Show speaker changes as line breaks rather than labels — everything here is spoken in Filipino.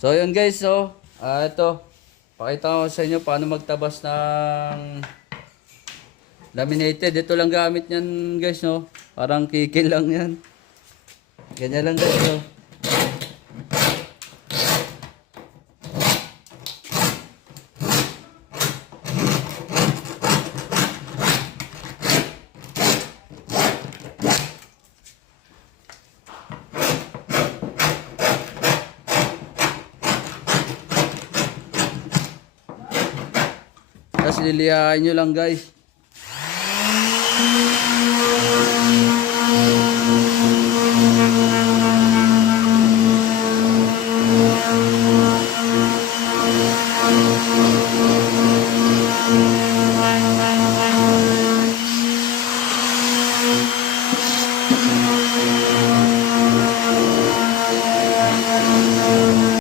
So yun guys, so ah ito. Pakita ko sa inyo paano magtabas ng laminated. Ito lang gamit niyan guys, no. Parang kikil lang yan. Ganyan lang guys, no. Tapos liliyahin nyo lang guys. Thank you.